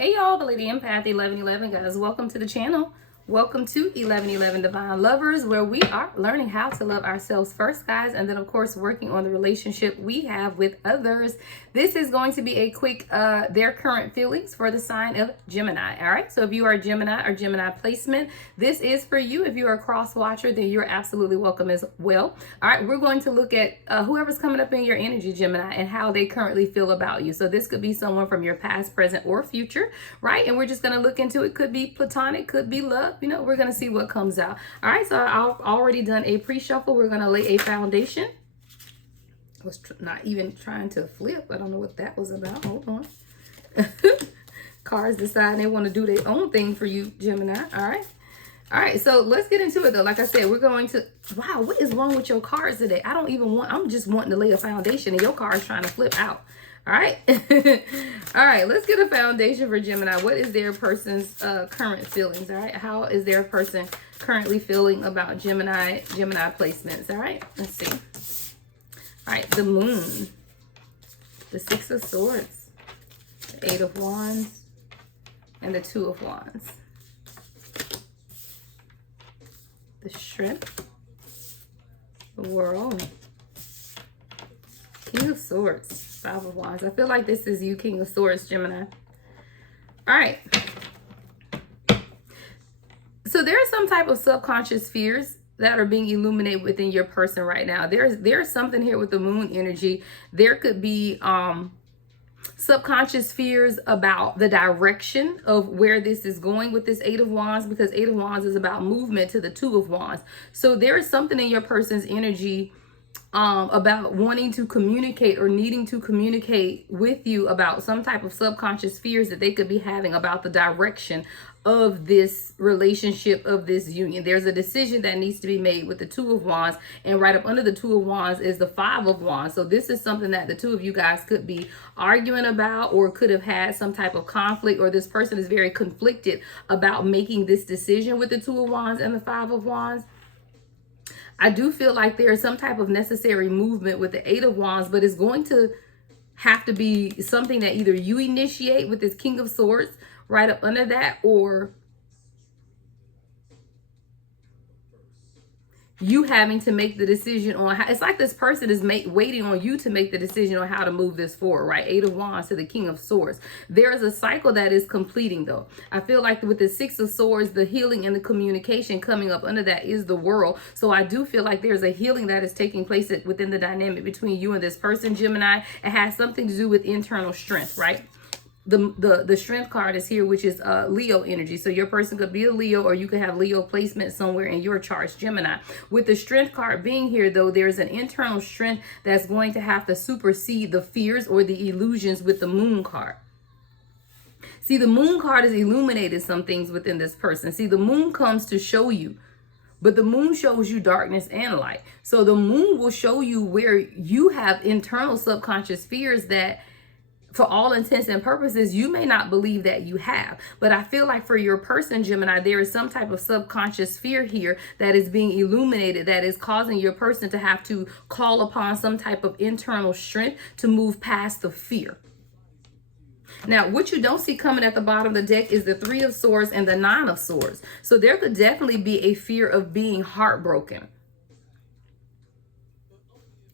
Hey y'all, the Lady Empath 1111 guys, welcome to the channel. Welcome to 1111 Divine Lovers, where we are learning how to love ourselves first, guys, and then of course working on the relationship we have with others. This is going to be a quick their current feelings for the sign of Gemini. All right, so if you are Gemini or Gemini placement, this is for you. If you are a cross watcher, then you're absolutely welcome as well. All right, we're going to look at whoever's coming up in your energy, Gemini, and how they currently feel about you. So this could be someone from your past, present, or future, right? And we're just going to look into it. Could be platonic, could be love. You know, we're going to see what comes out. All right, so I've already done a pre-shuffle. We're going to lay a foundation. I was not even trying to flip. I don't know what that was about. Hold on. Cards decide they want to do their own thing for you, Gemini. All right. All right, so let's get into it, though. Like I said, we're going to... Wow, what is wrong with your cards today? I don't even want... I'm just wanting to lay a foundation, and your card's trying to flip out. All right. All right, let's get a foundation for Gemini. What is their person's current feelings? All right, how is their person currently feeling about Gemini placements? All right, let's see. All right, the Moon, the Six of Swords, the Eight of Wands, and the Two of Wands. The Strength, the World, King of Swords, Five of Wands. I feel like this is you, King of Swords, Gemini. All right. So there are some type of subconscious fears that are being illuminated within your person right now. There's something here with the Moon energy. There could be subconscious fears about the direction of where this is going with this Eight of Wands, because Eight of Wands is about movement to the Two of Wands. So there is something in your person's energy about wanting to communicate or needing to communicate with you about some type of subconscious fears that they could be having about the direction of this relationship, of this union. There's a decision that needs to be made with the Two of Wands, and right up under the Two of Wands is the Five of Wands. So this is something that the two of you guys could be arguing about, or could have had some type of conflict, or this person is very conflicted about making this decision with the Two of Wands and the Five of Wands. I do feel like there's some type of necessary movement with the Eight of Wands, but it's going to have to be something that either you initiate with this King of Swords right up under that, or you having to make the decision on how. It's like this person is waiting on you to make the decision on how to move this forward, right? Eight of Wands to the King of Swords. There is a cycle that is completing, though. I feel like with the Six of Swords, the healing and the communication coming up under that is the World. So I do feel like there's a healing that is taking place within the dynamic between you and this person, Gemini. It has something to do with internal strength, right? The Strength card is here, which is Leo energy. So your person could be a Leo, or you could have Leo placement somewhere in your charts, Gemini. With the Strength card being here, though, there's an internal strength that's going to have to supersede the fears or the illusions with the Moon card. See, the Moon card has illuminated some things within this person. See, the Moon comes to show you, but the Moon shows you darkness and light. So the Moon will show you where you have internal subconscious fears that, for all intents and purposes, you may not believe that you have. But I feel like for your person, Gemini, there is some type of subconscious fear here that is being illuminated, that is causing your person to have to call upon some type of internal strength to move past the fear. Now, what you don't see coming at the bottom of the deck is the Three of Swords and the Nine of Swords. So there could definitely be a fear of being heartbroken,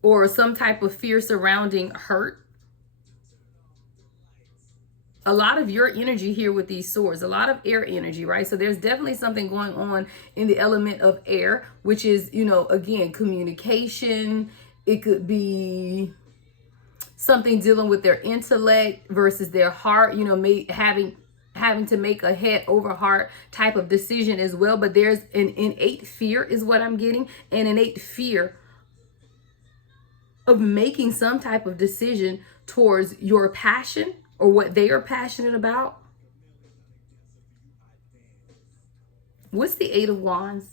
or some type of fear surrounding hurt. A lot of your energy here with these swords, a lot of air energy, right? So there's definitely something going on in the element of air, which is, you know, again, communication. It could be something dealing with their intellect versus their heart, you know, having to make a head over heart type of decision as well. But there's an innate fear is what I'm getting, an innate fear of making some type of decision towards your passion or what they are passionate about. What's the Eight of Wands?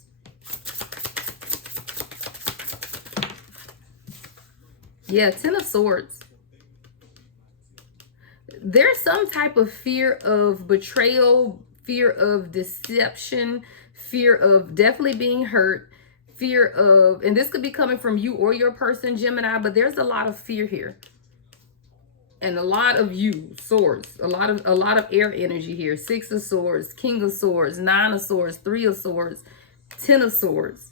Yeah, Ten of Swords. There's some type of fear of betrayal, fear of deception, fear of definitely being hurt, fear of, and this could be coming from you or your person, Gemini, but there's a lot of fear here. And a lot of you, swords, a lot of air energy here. 6 of Swords, King of Swords, 9 of Swords, 3 of Swords, 10 of Swords.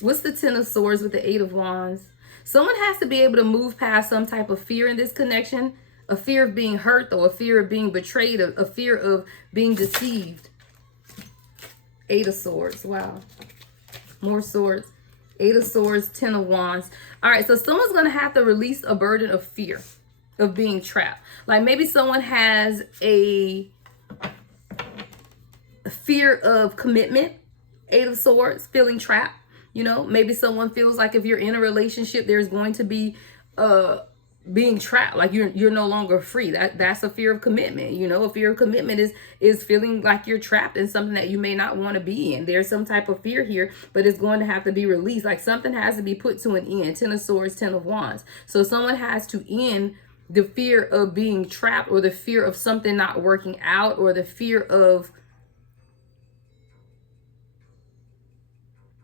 What's the 10 of Swords with the 8 of Wands? Someone has to be able to move past some type of fear in this connection. A fear of being hurt, though. A fear of being betrayed. A fear of being deceived. 8 of Swords. Wow. More swords. 8 of Swords, 10 of Wands. All right, so someone's going to have to release a burden of fear of being trapped. Like maybe someone has a fear of commitment. 8 of Swords, feeling trapped. You know, maybe someone feels like if you're in a relationship, there's going to be being trapped, like you're no longer free. That's a fear of commitment. You know, a fear of commitment is feeling like you're trapped in something that you may not want to be in. There's some type of fear here, but it's going to have to be released. Like something has to be put to an end. 10 of Swords, 10 of Wands. So someone has to end the fear of being trapped, or the fear of something not working out, or the fear of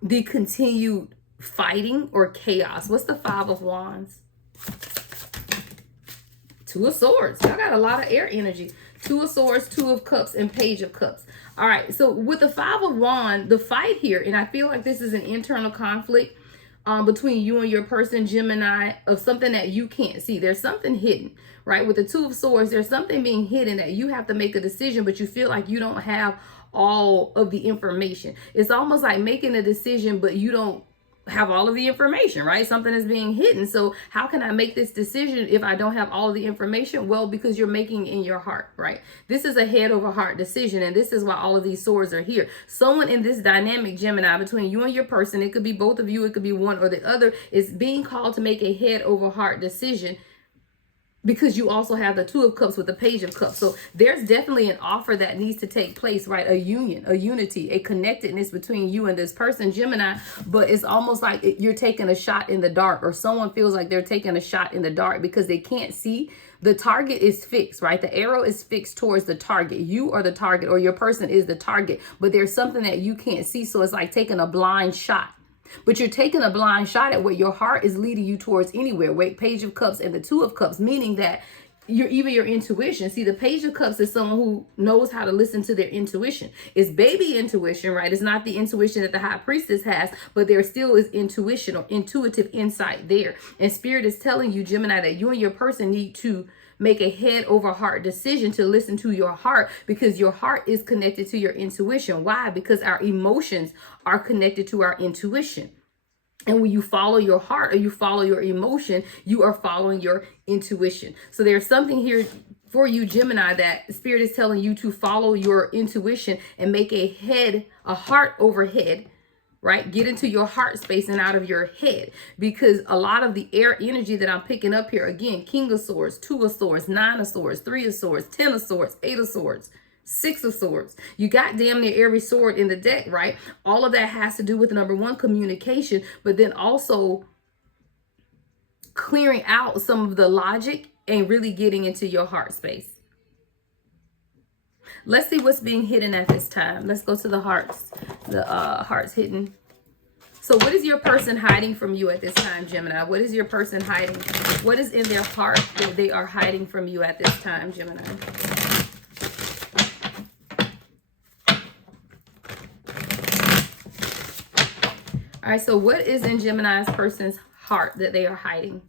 the continued fighting or chaos. What's the 5 of Wands? 2 of Swords. I got a lot of air energy. 2 of Swords, 2 of Cups, and Page of Cups. All right, so with the 5 of Wands, the fight here, and I feel like this is an internal conflict between you and your person, Gemini, of something that you can't see. There's something hidden, right? With the 2 of Swords, there's something being hidden that you have to make a decision, but you feel like you don't have all of the information. It's almost like making a decision, but you don't have all of the information, right? Something is being hidden. So how can I make this decision if I don't have all of the information? Well, because you're making in your heart, right? This is a head over heart decision. And this is why all of these swords are here. Someone in this dynamic, Gemini, between you and your person, it could be both of you, it could be one or the other, is being called to make a head over heart decision, because you also have the 2 of Cups with the Page of Cups. So there's definitely an offer that needs to take place, right? A union, a unity, a connectedness between you and this person, Gemini. But it's almost like you're taking a shot in the dark, or someone feels like they're taking a shot in the dark because they can't see. The target is fixed, right? The arrow is fixed towards the target. You are the target, or your person is the target, but there's something that you can't see. So it's like taking a blind shot. But you're taking a blind shot at what your heart is leading you towards anywhere. Wait, Page of Cups and the 2 of Cups, meaning that even your intuition. See, the Page of Cups is someone who knows how to listen to their intuition. It's baby intuition, right? It's not the intuition that the High Priestess has, but there still is intuition or intuitive insight there. And Spirit is telling you, Gemini, that you and your person need to make a head over heart decision to listen to your heart, because your heart is connected to your intuition. Why? Because our emotions are connected to our intuition. And when you follow your heart, or you follow your emotion, you are following your intuition. So there's something here for you, Gemini, that Spirit is telling you to follow your intuition and make a heart over head, right? Get into your heart space and out of your head, because a lot of the air energy that I'm picking up here, again, King of Swords, 2 of Swords, 9 of Swords, 3 of Swords, 10 of Swords, 8 of Swords, 6 of Swords. You got damn near every sword in the deck, right? All of that has to do with, number one, communication, but then also clearing out some of the logic and really getting into your heart space. Let's see what's being hidden at this time. Let's go to the hearts. The hearts hidden. So what is your person hiding from you at this time, Gemini? What is your person hiding? What is in their heart that they are hiding from you at this time, Gemini? All right, so what is in Gemini's person's heart that they are hiding?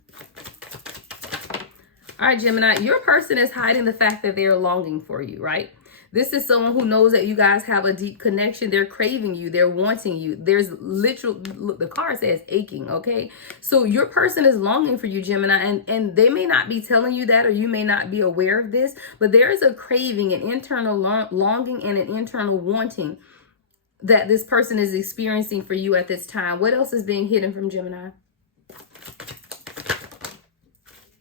All right, Gemini, your person is hiding the fact that they are longing for you, right? This is someone who knows that you guys have a deep connection. They're craving you. They're wanting you. There's literal, look, the card says aching, okay? So your person is longing for you, Gemini, and they may not be telling you that, or you may not be aware of this, but there is a craving, an internal longing, and an internal wanting that this person is experiencing for you at this time. What else is being hidden from Gemini?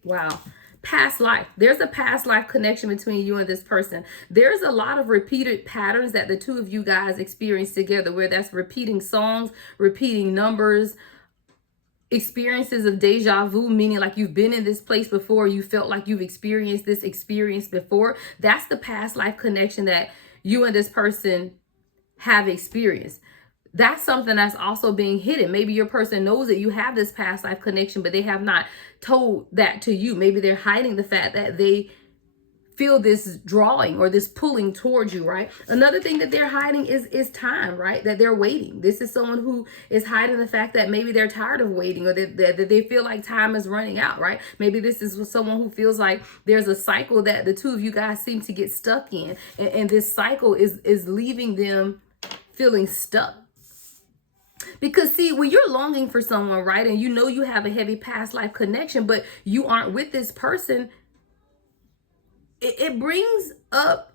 Wow. Past life. There's a past life connection between you and this person. There's a lot of repeated patterns that the two of you guys experience together, where that's repeating songs, repeating numbers, experiences of deja vu, meaning like you've been in this place before, you felt like you've experienced this experience before. That's the past life connection that you and this person have experienced. That's something that's also being hidden. Maybe your person knows that you have this past life connection, but they have not told that to you. Maybe they're hiding the fact that they feel this drawing or this pulling towards you, right? Another thing that they're hiding is time, right? That they're waiting. This is someone who is hiding the fact that maybe they're tired of waiting, or that they feel like time is running out, right? Maybe this is someone who feels like there's a cycle that the two of you guys seem to get stuck in. And this cycle is leaving them feeling stuck. Because see, when you're longing for someone, right, and you know you have a heavy past life connection, but you aren't with this person, it brings up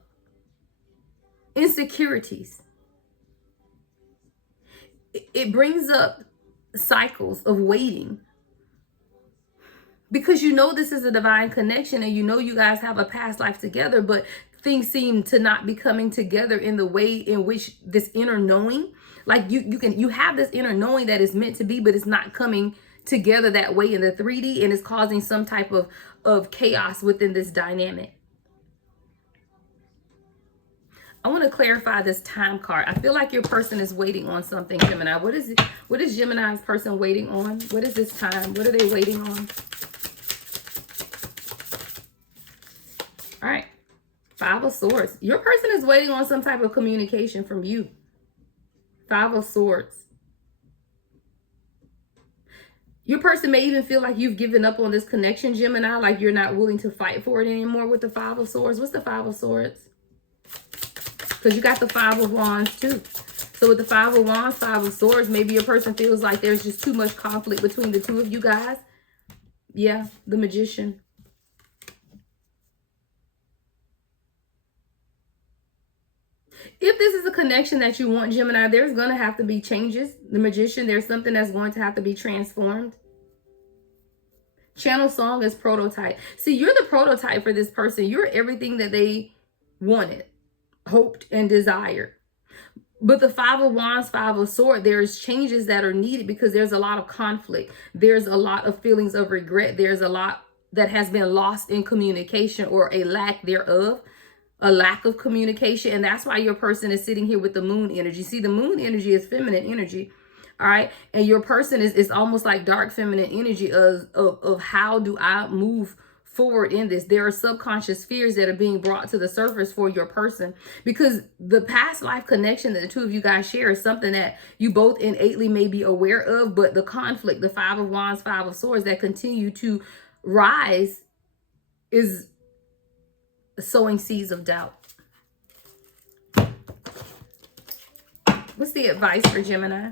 insecurities. It brings up cycles of waiting. Because you know this is a divine connection, and you know you guys have a past life together, but things seem to not be coming together in the way in which this inner knowing, like you have this inner knowing that is meant to be, but it's not coming together that way in the 3D, and it's causing some type of chaos within this dynamic. I want to clarify this time card. I feel like your person is waiting on something, Gemini. What is Gemini's person waiting on? What is this time? What are they waiting on? All right. 5 of Swords. Your person is waiting on some type of communication from you. 5 of Swords. Your person may even feel like you've given up on this connection, Gemini, like you're not willing to fight for it anymore with the 5 of Swords. What's the 5 of Swords? Because you got the 5 of Wands too. So with the 5 of Wands, 5 of Swords, maybe your person feels like there's just too much conflict between the two of you guys. Yeah, the Magician. If this is a connection that you want, Gemini, there's going to have to be changes. The Magician, there's something that's going to have to be transformed. Channel Song is prototype. See, you're the prototype for this person. You're everything that they wanted, hoped, and desired. But the 5 of Wands, 5 of Swords, there's changes that are needed because there's a lot of conflict. There's a lot of feelings of regret. There's a lot that has been lost in communication, or a lack thereof. A lack of communication. And that's why your person is sitting here with the Moon energy. See, the Moon energy is feminine energy. All right. And your person is almost like dark feminine energy of how do I move forward in this. There are subconscious fears that are being brought to the surface for your person, because the past life connection that the two of you guys share is something that you both innately may be aware of, but the conflict, the 5 of Wands, 5 of Swords that continue to rise is sowing seeds of doubt. What's the advice for Gemini?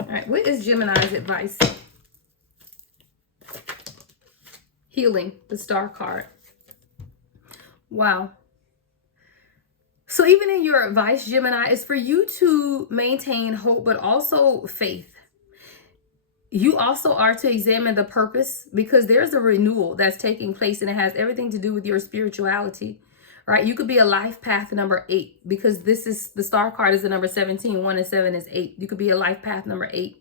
All right, what is Gemini's advice? Healing, the Star card. Wow. So even in your advice, Gemini, is for you to maintain hope, but also faith. You also are to examine the purpose, because there's a renewal that's taking place, and it has everything to do with your spirituality, right? You could be a life path number 8, because this is the Star card is the number 17. 1 and 7 is 8. You could be a life path number 8.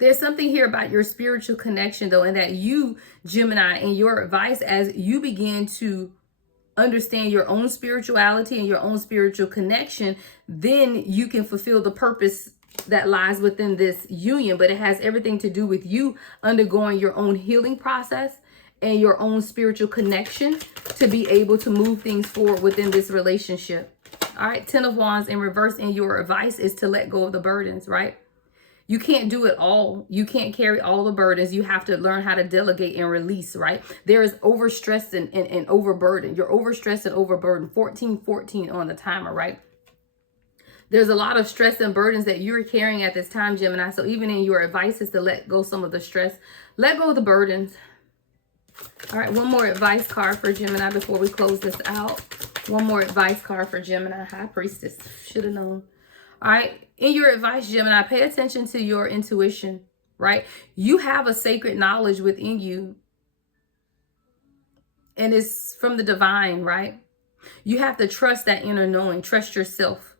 There's something here about your spiritual connection, though, and that you, Gemini, in your advice, as you begin to understand your own spirituality and your own spiritual connection, then you can fulfill the purpose that lies within this union. But it has everything to do with you undergoing your own healing process and your own spiritual connection to be able to move things forward within this relationship. All right, 10 of Wands in reverse in your advice is to let go of the burdens, right? You can't do it all. You can't carry all the burdens. You have to learn how to delegate and release, right? There is overstress and overburden. You're overstressed and overburdened. 14 on the timer, right? There's a lot of stress and burdens that you're carrying at this time, Gemini. So even in your advice is to let go some of the stress. Let go of the burdens. All right, one more advice card for Gemini before we close this out. One more advice card for Gemini. High Priestess. Should have known. All right. In your advice, Gemini, pay attention to your intuition, right? You have a sacred knowledge within you, and it's from the divine, right? You have to trust that inner knowing. Trust yourself.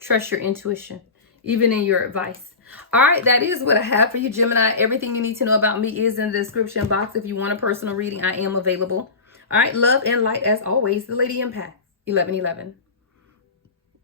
Trust your intuition. even in your advice. All right, that is what I have for you, Gemini. Everything you need to know about me is in the description box. If you want a personal reading, I am available. All right, love and light as always. The Lady Empath, 1111.